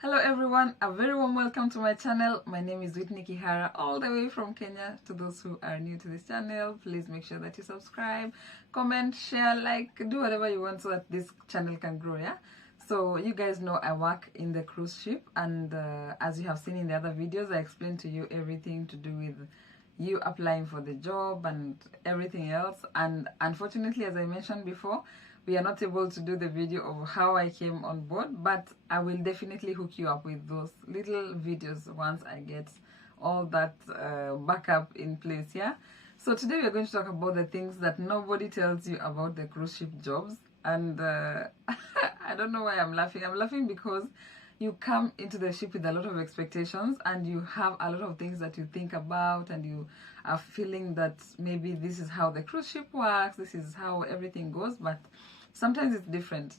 Hello everyone, a very warm welcome to my channel. My name is Whitney Kihara, all the way from Kenya. To those who are new to this channel, please make sure that you subscribe, comment, share, like, do whatever you want so that this channel can grow, yeah? So you guys know I work in the cruise ship, and as you have seen in the other videos, I explained to you everything to do with you applying for the job and everything else. And unfortunately, as I mentioned before, we are not able to do the video of how I came on board, but I will definitely hook you up with those little videos once I get all that backup in place, yeah? So today we are going to talk about the things that nobody tells you about the cruise ship jobs. And I don't know why I'm laughing. I'm laughing because you come into the ship with a lot of expectations, and you have a lot of things that you think about, and you are feeling that maybe this is how the cruise ship works, this is how everything goes, but sometimes it's different.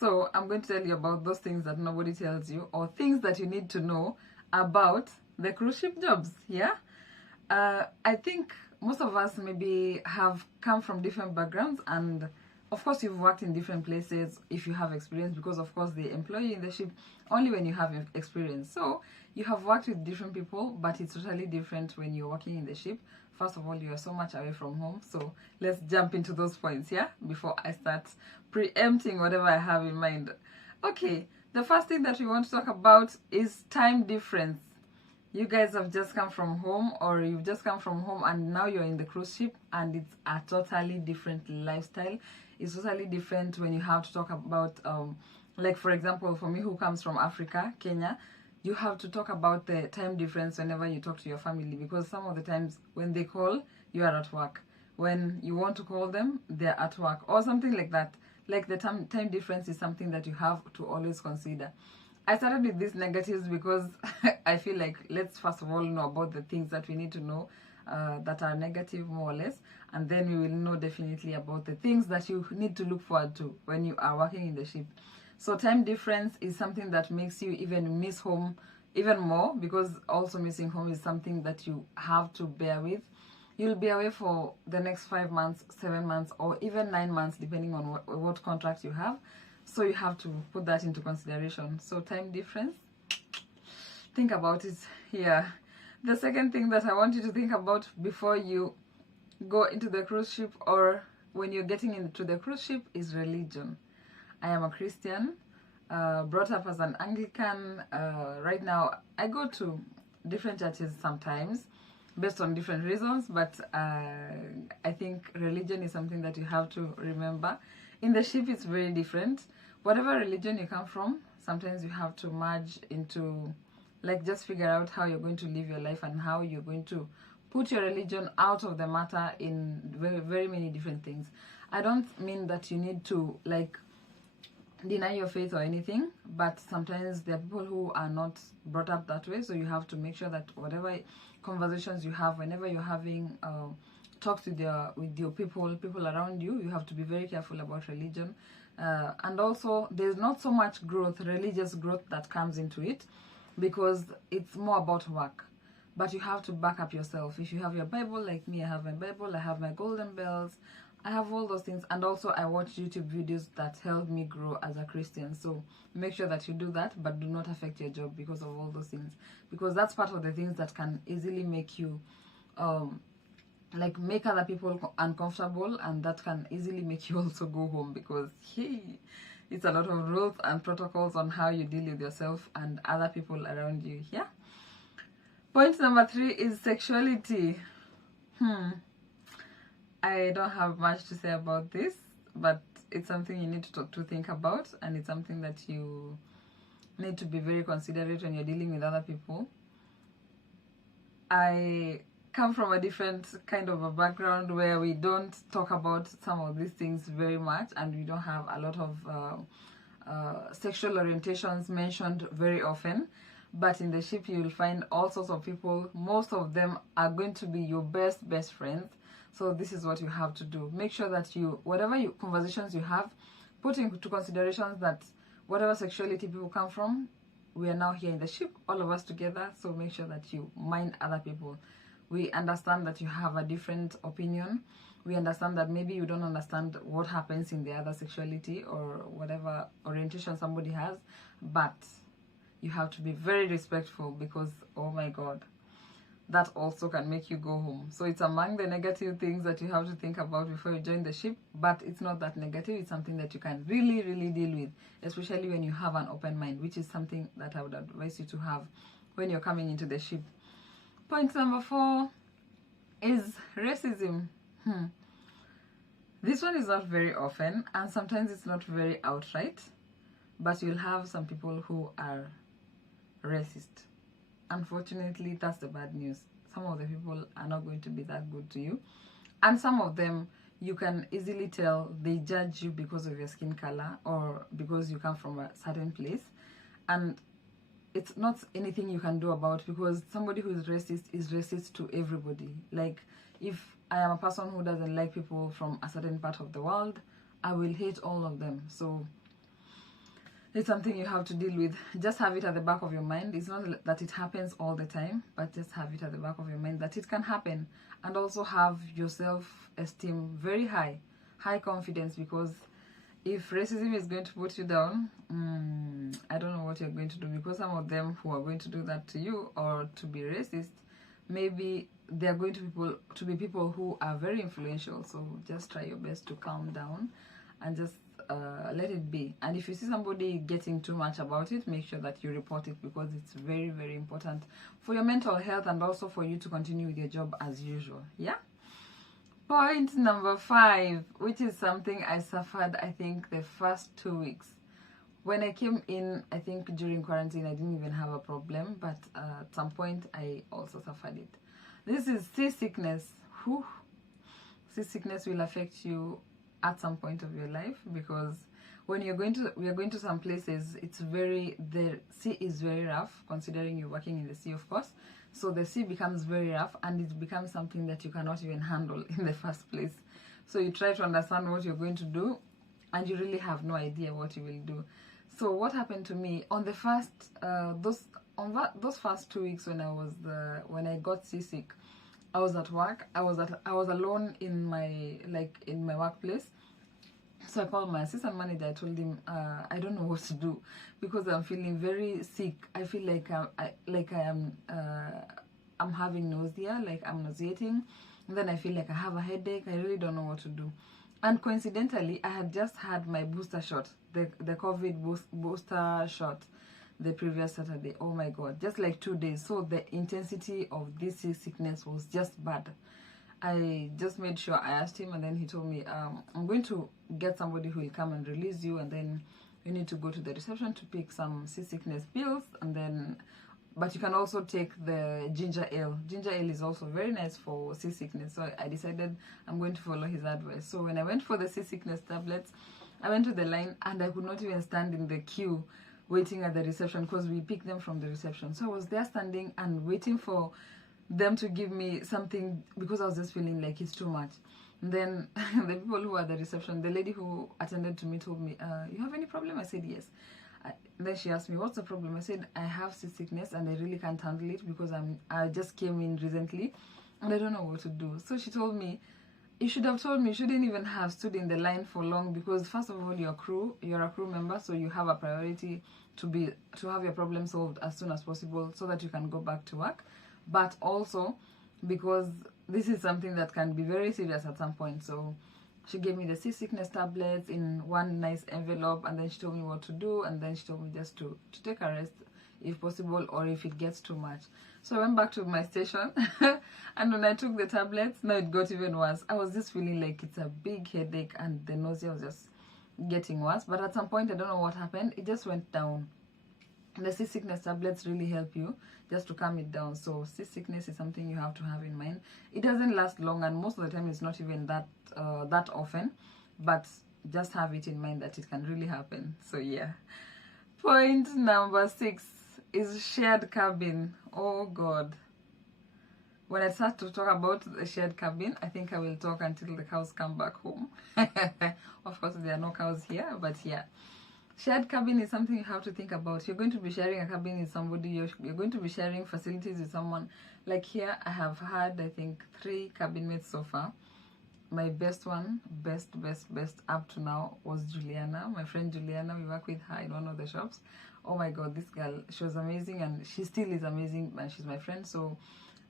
So I'm going to tell you about those things that nobody tells you, or things that you need to know about the cruise ship jobs, yeah? I think most of us maybe have come from different backgrounds, and of course you've worked in different places if you have experience, because of course they employ you in the ship only when you have experience. So you have worked with different people, but it's totally different when you're working in the ship. First of all, you are so much away from home. So let's jump into those points, yeah, before I start preempting whatever I have in mind. Okay, the first thing that we want to talk about is time difference. You guys have just come from home, or you've just come from home and now you're in the cruise ship, and it's a totally different lifestyle. It's totally different when you have to talk about like, for example, for me, who comes from Africa, Kenya, you have to talk about the time difference whenever you talk to your family, because some of the times when they call, you are at work. When you want to call them, they're at work, or something like that. Like, the time difference is something that you have to always consider. I started with these negatives because I feel like, let's first of all know about the things that we need to know that are negative, more or less, and then we will know definitely about the things that you need to look forward to when you are working in the ship. So time difference is something that makes you even miss home even more, because also missing home is something that you have to bear with. You'll be away for the next 5 months, 7 months, or even 9 months, depending on what contract you have. So you have to put that into consideration. So time difference, think about it here. The second thing that I want you to think about before you go into the cruise ship, or when you're getting into the cruise ship, is religion. I am a Christian, brought up as an Anglican. Right now, I go to different churches sometimes, based on different reasons, but I think religion is something that you have to remember. In the ship, it's very different. Whatever religion you come from, sometimes you have to merge into, like, just figure out how you're going to live your life and how you're going to put your religion out of the matter in very, very many different things. I don't mean that you need to, like, deny your faith or anything, but sometimes there are people who are not brought up that way, so you have to make sure that whatever conversations you have, whenever you're having talks with your people around you, you have to be very careful about religion. And also, there's not so much growth, religious growth, that comes into it, because it's more about work. But you have to back up yourself. If you have your Bible, like me, I have my Bible, I have my golden bells, I have all those things. And also, I watch YouTube videos that help me grow as a Christian. So make sure that you do that, but do not affect your job because of all those things, because that's part of the things that can easily make you like, make other people uncomfortable, and that can easily make you also go home, because it's a lot of rules and protocols on how you deal with yourself and other people around you. Yeah. Point number 3 is sexuality. I don't have much to say about this, but it's something you need to think about, and it's something that you need to be very considerate when you're dealing with other people. I come from a different kind of a background where we don't talk about some of these things very much, and we don't have a lot of sexual orientations mentioned very often. But in the ship, you will find all sorts of people. Most of them are going to be your best friends. So this is what you have to do. Make sure that whatever conversations you have, put into considerations that whatever sexuality people come from, we are now here in the ship, all of us together. So make sure that you mind other people. We understand that you have a different opinion. We understand that maybe you don't understand what happens in the other sexuality or whatever orientation somebody has, but you have to be very respectful, because oh my god, that also can make you go home. So it's among the negative things that you have to think about before you join the ship, but it's not that negative. It's something that you can really deal with, especially when you have an open mind, which is something that I would advise you to have when you're coming into the ship. Point number 4 is racism. This one is not very often, and sometimes it's not very outright, but you'll have some people who are racist. Unfortunately, that's the bad news. Some of the people are not going to be that good to you, and some of them, you can easily tell they judge you because of your skin color or because you come from a certain place, and it's not anything you can do about, because somebody who is racist to everybody. Like, if I am a person who doesn't like people from a certain part of the world, I will hate all of them. So it's something you have to deal with. Just have it at the back of your mind. It's not that it happens all the time, but just have it at the back of your mind that it can happen. And also have your self-esteem very high confidence, because if racism is going to put you down, I don't know what you're going to do, because some of them who are going to do that to you or to be racist, maybe they're going to be people who are very influential. So just try your best to calm down and just let it be. And if you see somebody getting too much about it, make sure that you report it, because it's very important for your mental health and also for you to continue with your job as usual. Yeah. Point number 5, which is something I suffered, I think, the first 2 weeks. When I came in, I think during quarantine, I didn't even have a problem, but at some point, I also suffered it. This is seasickness. Whew. Seasickness will affect you at some point of your life, because when we are going to some places, the sea is very rough, considering you're working in the sea, of course. So the sea becomes very rough, and it becomes something that you cannot even handle in the first place. So you try to understand what you're going to do, and you really have no idea what you will do. So what happened to me on the first those first 2 weeks when I got seasick, I was at work. I was alone in my workplace. So I called my assistant manager. I told him I don't know what to do, because I'm feeling very sick. I feel like I'm having nausea, like I'm nauseating. And then I feel like I have a headache. I really don't know what to do. And coincidentally, I had just had my booster shot, the COVID booster shot, the previous Saturday. Oh my god, just like 2 days. So the intensity of this seasickness was just bad. I just made sure I asked him, and then he told me, I'm going to get somebody who will come and release you, and then you need to go to the reception to pick some seasickness pills, but you can also take the ginger ale. Ginger ale is also very nice for seasickness. So I decided I'm going to follow his advice. So when I went for the seasickness tablets, I went to the line, and I could not even stand in the queue waiting at the reception, because we picked them from the reception. So I was there standing and waiting for them to give me something, because I was just feeling like it's too much. And then the people who were at the reception, the lady who attended to me told me, you have any problem? I said yes. Then she asked me, what's the problem? I said, I have seasickness and I really can't handle it, because I just came in recently and I don't know what to do. So she told me, you should have told me. You shouldn't even have stood in the line for long, because first of all, you're a crew member, so you have a priority to have your problem solved as soon as possible, so that you can go back to work. But also because this is something that can be very serious at some point. So she gave me the seasickness tablets in one nice envelope, and then she told me what to do, and then she told me just to take a rest if possible, or if it gets too much. So I went back to my station and when I took the tablets, now it got even worse. I was just feeling like it's a big headache, and the nausea was just getting worse. But at some point, I don't know what happened, it just went down. The seasickness tablets really help you just to calm it down. So seasickness is something you have to have in mind. It doesn't last long, and most of the time it's not even that often, but just have it in mind that it can really happen. So yeah. Point number 6 is shared cabin. Oh god. When I start to talk about the shared cabin, I think I will talk until the cows come back home. Of course, there are no cows here, but yeah. Shared cabin is something you have to think about. You're going to be sharing a cabin with somebody. You're going to be sharing facilities with someone. Like here, I have had, I think, 3 cabin mates so far. My best one, best up to now, was Juliana. My friend Juliana, we work with her in one of the shops. oh my god, this girl, she was amazing, and she still is amazing, and she's my friend. So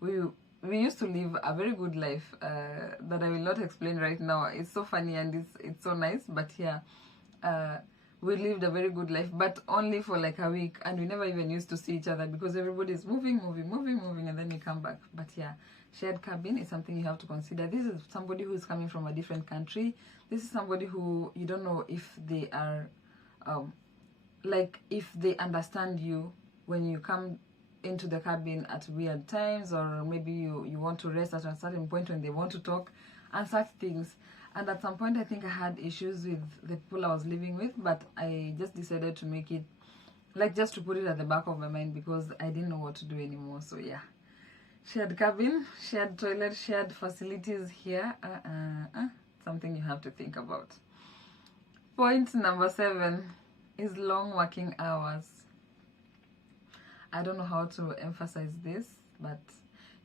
we used to live a very good life that I will not explain right now. It's so funny and it's so nice, but yeah, we lived a very good life, but only for like a week, and we never even used to see each other because everybody's moving, and then we come back. But yeah, shared cabin is something you have to consider. This is somebody who is coming from a different country. This is somebody who you don't know if they are like if they understand you when you come into the cabin at weird times, or maybe you want to rest at a certain point when they want to talk and such things. And at some point I think I had issues with the people I was living with, but I just decided to make it like just to put it at the back of my mind because I didn't know what to do anymore. So yeah, shared cabin, shared toilet, shared facilities here, something you have to think about. Point number 7 is long working hours. I don't know how to emphasize this, but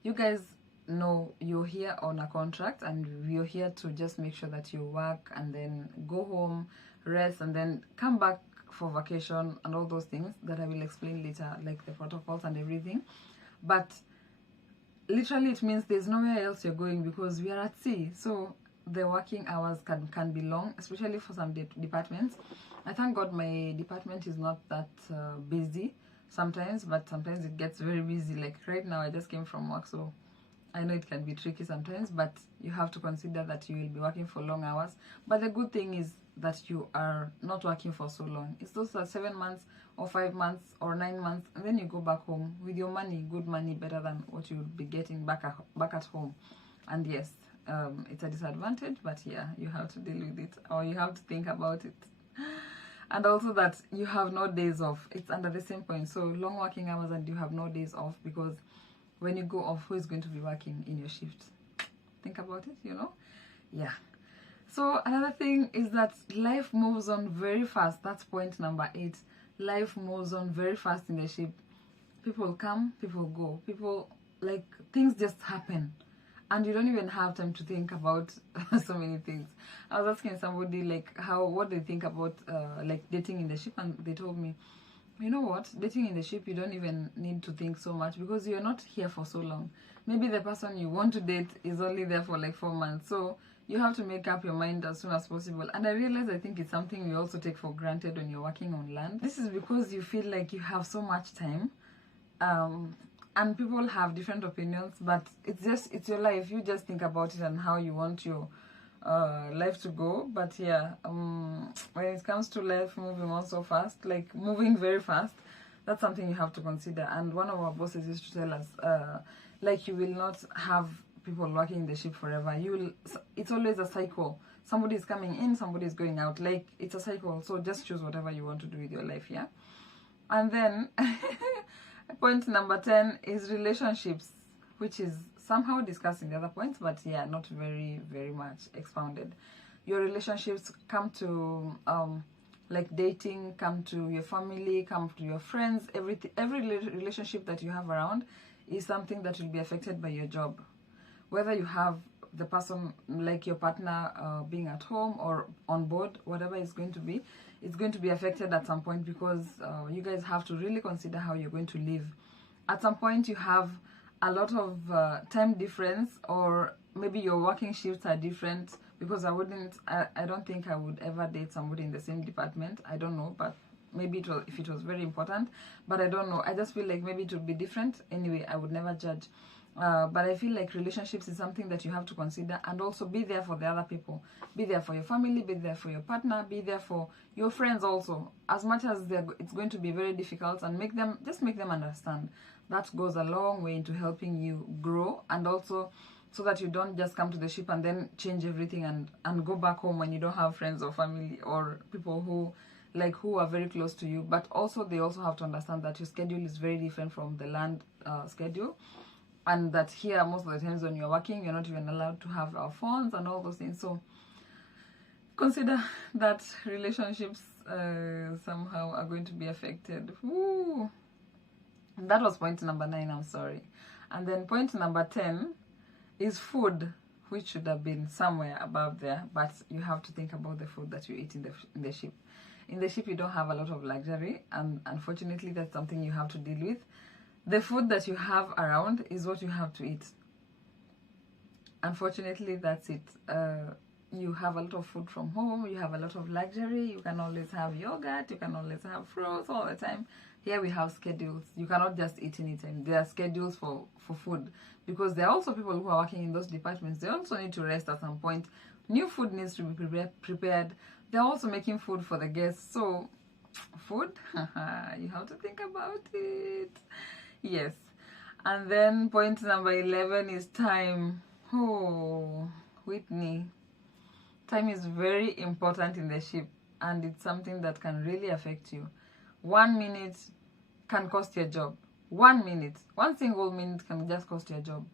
you guys know you're here on a contract, and you're here to just make sure that you work and then go home, rest, and then come back for vacation and all those things that I will explain later, like the protocols and everything. But literally it means there's nowhere else you're going because we are at sea. So the working hours can be long, especially for some departments. I thank God my department is not that busy sometimes, but sometimes it gets very busy. Like right now I just came from work, so I know it can be tricky sometimes, but you have to consider that you will be working for long hours. But the good thing is that you are not working for so long. It's those 7 months or 5 months or 9 months, and then you go back home with your money, good money, better than what you would be getting back at home. And yes, it's a disadvantage, but yeah, you have to deal with it, or you have to think about it. And also that you have no days off. It's under the same point. So long working hours and you have no days off, because when you go off, who is going to be working in your shift? Think about it, you know? Yeah. So another thing is that life moves on very fast. That's point number 8. Life moves on very fast in the ship. People come, people go. People, like, things just happen. And you don't even have time to think about so many things. I was asking somebody like what they think about like dating in the ship, and they told me, you know what, dating in the ship, you don't even need to think so much because you're not here for so long. Maybe the person you want to date is only there for like 4 months. So you have to make up your mind as soon as possible. And I realize I think it's something we also take for granted when you're working on land. This is because you feel like you have so much time. And people have different opinions, but it's your life. You just think about it and how you want your life to go. But yeah, when it comes to life moving on so fast, like moving very fast, that's something you have to consider. And one of our bosses used to tell us, like, you will not have people working in the ship forever. It's always a cycle. Somebody is coming in, somebody is going out. Like, it's a cycle. So just choose whatever you want to do with your life, yeah? And then point number 10 is relationships, which is somehow discussed in the other points, but yeah, not very, very much expounded. Your relationships come to like dating, come to your family, come to your friends. Every relationship that you have around is something that will be affected by your job. Whether you have the person, like your partner, being at home or on board, whatever it's going to be, it's going to be affected at some point, because you guys have to really consider how you're going to live. At some point you have a lot of time difference, or maybe your working shifts are different, because I don't think I would ever date somebody in the same department. I don't know, but maybe if it was very important, but I don't know. I just feel like maybe it would be different. Anyway, I would never judge. But I feel like relationships is something that you have to consider, and also be there for the other people. Be there for your family, be there for your partner, be there for your friends also. As much as it's going to be very difficult, and make them understand. That goes a long way into helping you grow, and also so that you don't just come to the ship and then change everything and go back home when you don't have friends or family or people who are very close to you. But also they also have to understand that your schedule is very different from the land schedule. And that here, most of the times when you're working, you're not even allowed to have our phones and all those things. So consider that relationships somehow are going to be affected. Woo. That was point number 9, I'm sorry. And then point number 10 is food, which should have been somewhere above there. But you have to think about the food that you eat in the ship. in the ship you don't have a lot of luxury, and unfortunately that's something you have to deal with. The food that you have around is what you have to eat. Unfortunately, that's it. You have a lot of food from home, you have a lot of luxury, you can always have yogurt, you can always have fruits all the time. Here we have schedules. You cannot just eat anytime. There are schedules for food, because there are also people who are working in those departments. They also need to rest at some point. New food needs to be prepared. They're also making food for the guests. So food, you have to think about it. Yes. And then point number 11 is time. Oh, Whitney. Time is very important in the ship, and it's something that can really affect you. 1 minute can cost your job. 1 minute, one single minute can just cost your job.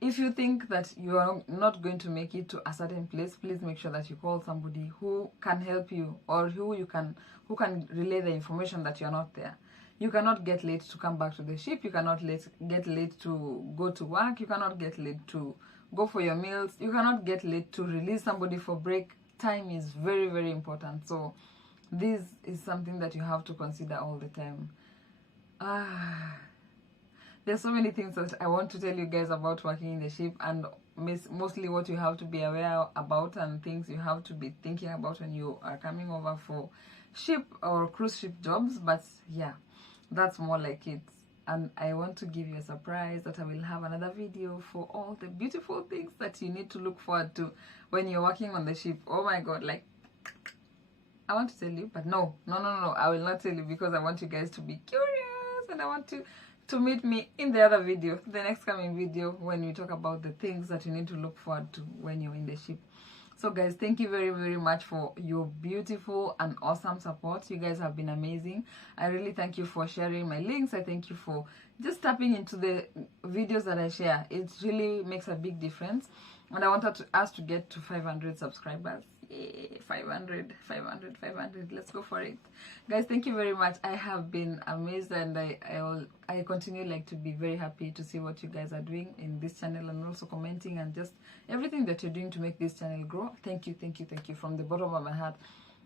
If you think that you are not going to make it to a certain place, please make sure that you call somebody who can help you, or who can relay the information that you are not there. You cannot get late to come back to the ship. You cannot get late to go to work. You cannot get late to go for your meals. You cannot get late to release somebody for break. Time is very, very important. So this is something that you have to consider all the time. There's so many things that I want to tell you guys about working in the ship, and mostly what you have to be aware about and things you have to be thinking about when you are coming over for ship or cruise ship jobs. But yeah, that's more like it. And I want to give you a surprise that I will have another video for all the beautiful things that you need to look forward to when you're working on the ship. Oh my god, like, I want to tell you, but no, I will not tell you, because I want you guys to be curious, and I want to meet me in the other video, the next coming video, when we talk about the things that you need to look forward to when you're in the ship. So guys, thank you very, very much for your beautiful and awesome support. You guys have been amazing. I really thank you for sharing my links. I thank you for just tapping into the videos that I share. It really makes a big difference. And I wanted us to get to 500 subscribers. Yay, 500. Let's go for it. Guys, thank you very much. I have been amazed, and I continue like to be very happy to see what you guys are doing in this channel, and also commenting, and just everything that you're doing to make this channel grow. Thank you from the bottom of my heart.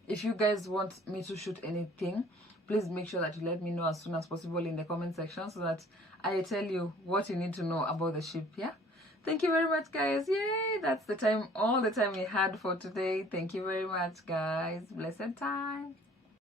If you guys want me to shoot anything, please make sure that you let me know as soon as possible in the comment section, so that I tell you what you need to know about the ship. Yeah, thank you very much, guys. Yay, that's all the time we had for today. Thank you very much, guys. Blessed time.